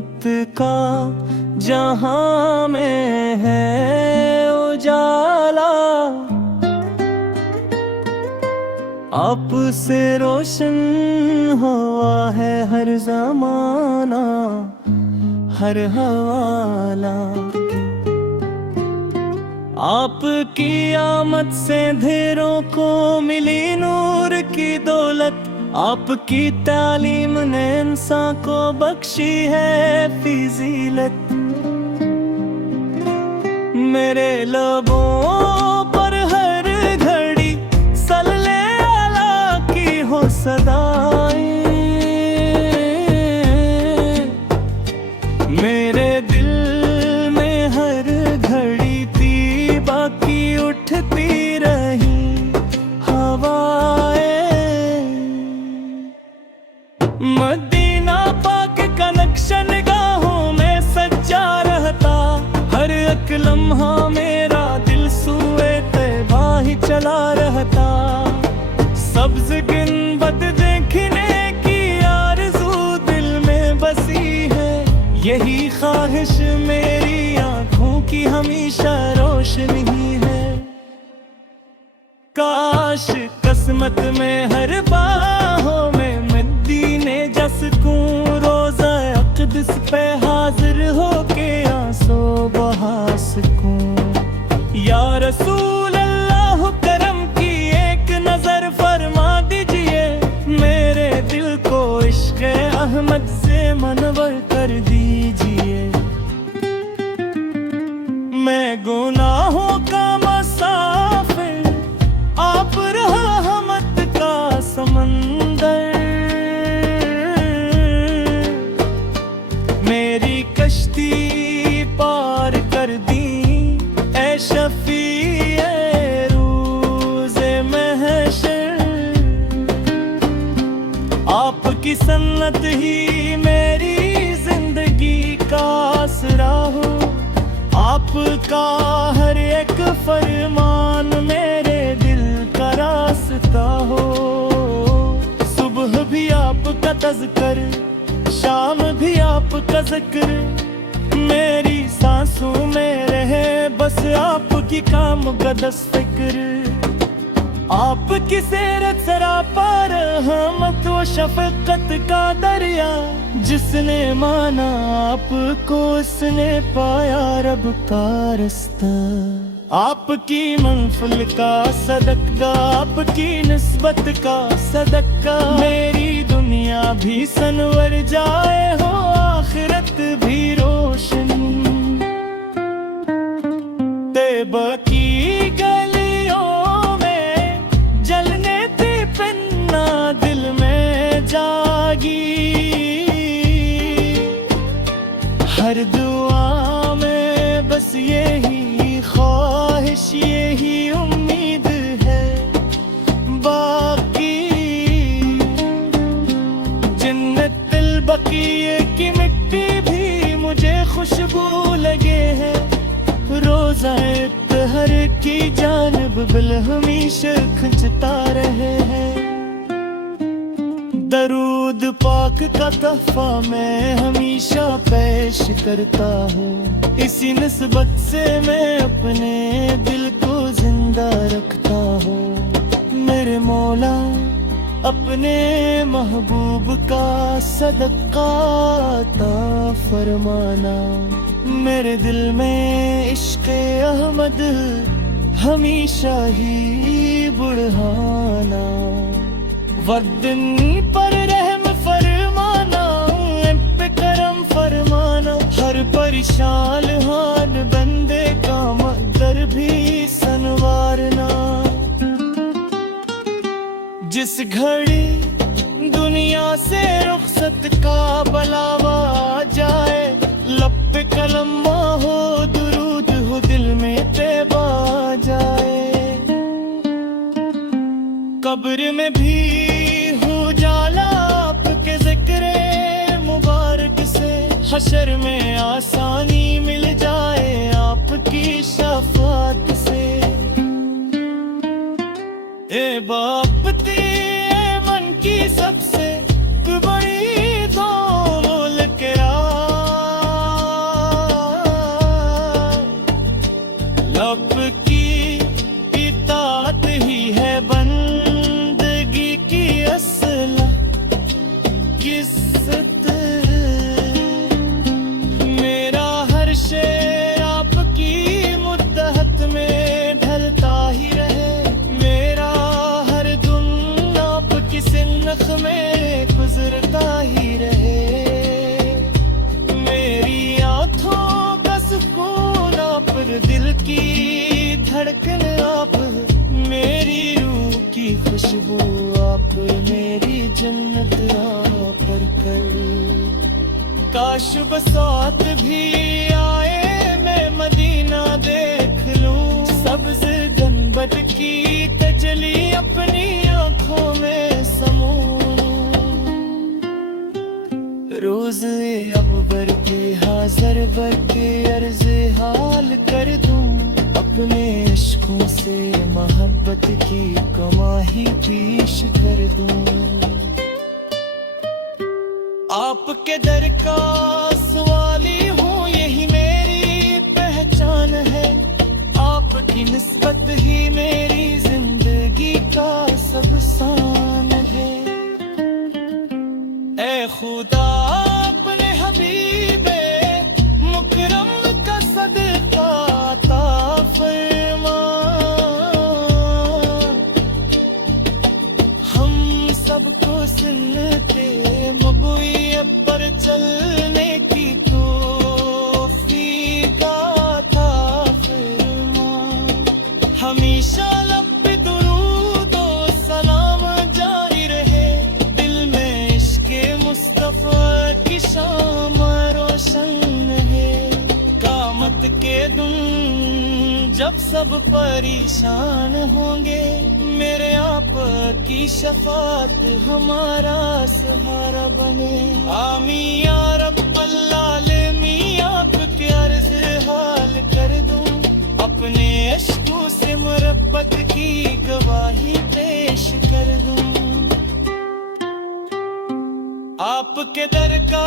रहमत का जहां में है उजाला, आप से रोशन हुआ है हर जमाना, हर हवाला। आपकी आमद से अंधेरों को मिली नूर की दौलत, आपकी तालीम ने इंसान को बख्शी है फजीलत। मेरे लबों पर हर घड़ी सल्ले अला की हो सदाएं, मेरे दिल में हर घड़ी तीबा की उठती रही हवाएं। मदीना पाक का नक्शा निगाहों में सच्चा रहता, हर एक लम्हा मेरा दिल सूए तैबा ही चला रहता। सब्ज गुंबद देखने की आरज़ू दिल में बसी है, यही ख्वाहिश मेरी आँखों की हमेशा रोशनी है। काश किस्मत में हर बाहों में मदीने जसकूं, रोज़ा अक़दस पे हाजिर होके आंसू बहा सकूं। या रसूल अल्लाह करम की एक नजर फरमा दीजिए, मेरे दिल को इश्क़ अहमद से मनवर कर दीजिए। मैं गुनाहों का मुसाफिर, आप रहमत का समंदर, मेरी कश्ती पार कर दी ऐ शफ़ीए रोज़े महशर। आपकी सन्नत ही मेरी जिंदगी का आसरा हो, आपका हर एक फरमान मेरे दिल का रास्ता हो। सुबह भी आपका तज़किर, शाम भी आपका ज़िक्र, मेरी सांसों में रहे बस आपकी काम कदस फिक्र। आपकी सीरत सरापा रहमत व शफ़क़त का दरिया, जिसने माना आपको उसने पाया रब का रास्ता। आपकी महफिल का सदका, आपकी निस्बत का सदका, मेरी दुनिया भी सनवर जाए हो आखिरत भी रोशन। तैबा की गलियों में जलने थी पन्ना दिल में जागी, हर दुआ में बस यही ख्वाहिश यही उम्मीद है बाकी। जन्नतुल बक़ीए की मिट्टी भी मुझे खुशबू लगे है, रोज़ा इत्तहर की जानिब बिल हमेशा खिंचता रहे हैं। दरूद पाक का तोहफा मैं हमेशा पेश करता हूँ, इसी निस्बत से मैं अपने दिल को जिंदा रखता हूँ। मेरे मौला अपने महबूब का सदका अता फरमाना, मेरे दिल में इश्क़ अहमद हमेशा ही बढ़ाना। वर्दिन पर रहम फरमाना, पे करम फरमाना, हर परेशान हाल बंदे का मकदर भी संवारना। जिस घड़ी दुनिया से रुखसत का बलावा जाए, लब पे कलम हो दुरूद हो दिल में तैबा जाए। कब्र में भी हो जाला आपके ज़िक्र मुबारक से, हशर में आसानी मिल जाए आपकी शफ़ाअत से। ए बाप तेरे मन की सबसे बड़ी दौलत क्या बसात भी आए मैं मदीना देख लूं, सब्ज गंबद की तजली अपनी आंखों में समूं। रोज अकबर के हाज़र बर के अर्ज हाल कर दूं, अपने इश्कों से मोहब्बत की कमाही पेश कर दूं। आपके दर का सवाली हूँ, यही मेरी पहचान है, आपकी निस्बत ही मेरी जिंदगी का सब शान है। ए खुदा अपने हबीबे मुकरम का सदका अता फरमा, हम सबको सुन्नते मबूयत पर चलने की तौफीक अता फरमा। हमेशा लब पे दुरूद और सलाम जारी रहे, दिल में इश्क़े मुस्तफ़ा की शामा रोशन है। क़यामत के दिन जब सब परेशान होंगे, मेरे आप की शफात हमारा सहारा बने। आमीन या रब्बल आलमीन, आपके अर्ज़ हाल कर दूं, अपने इश्क़ों से मोहब्बत की गवाही पेश कर दूं। आपके दर का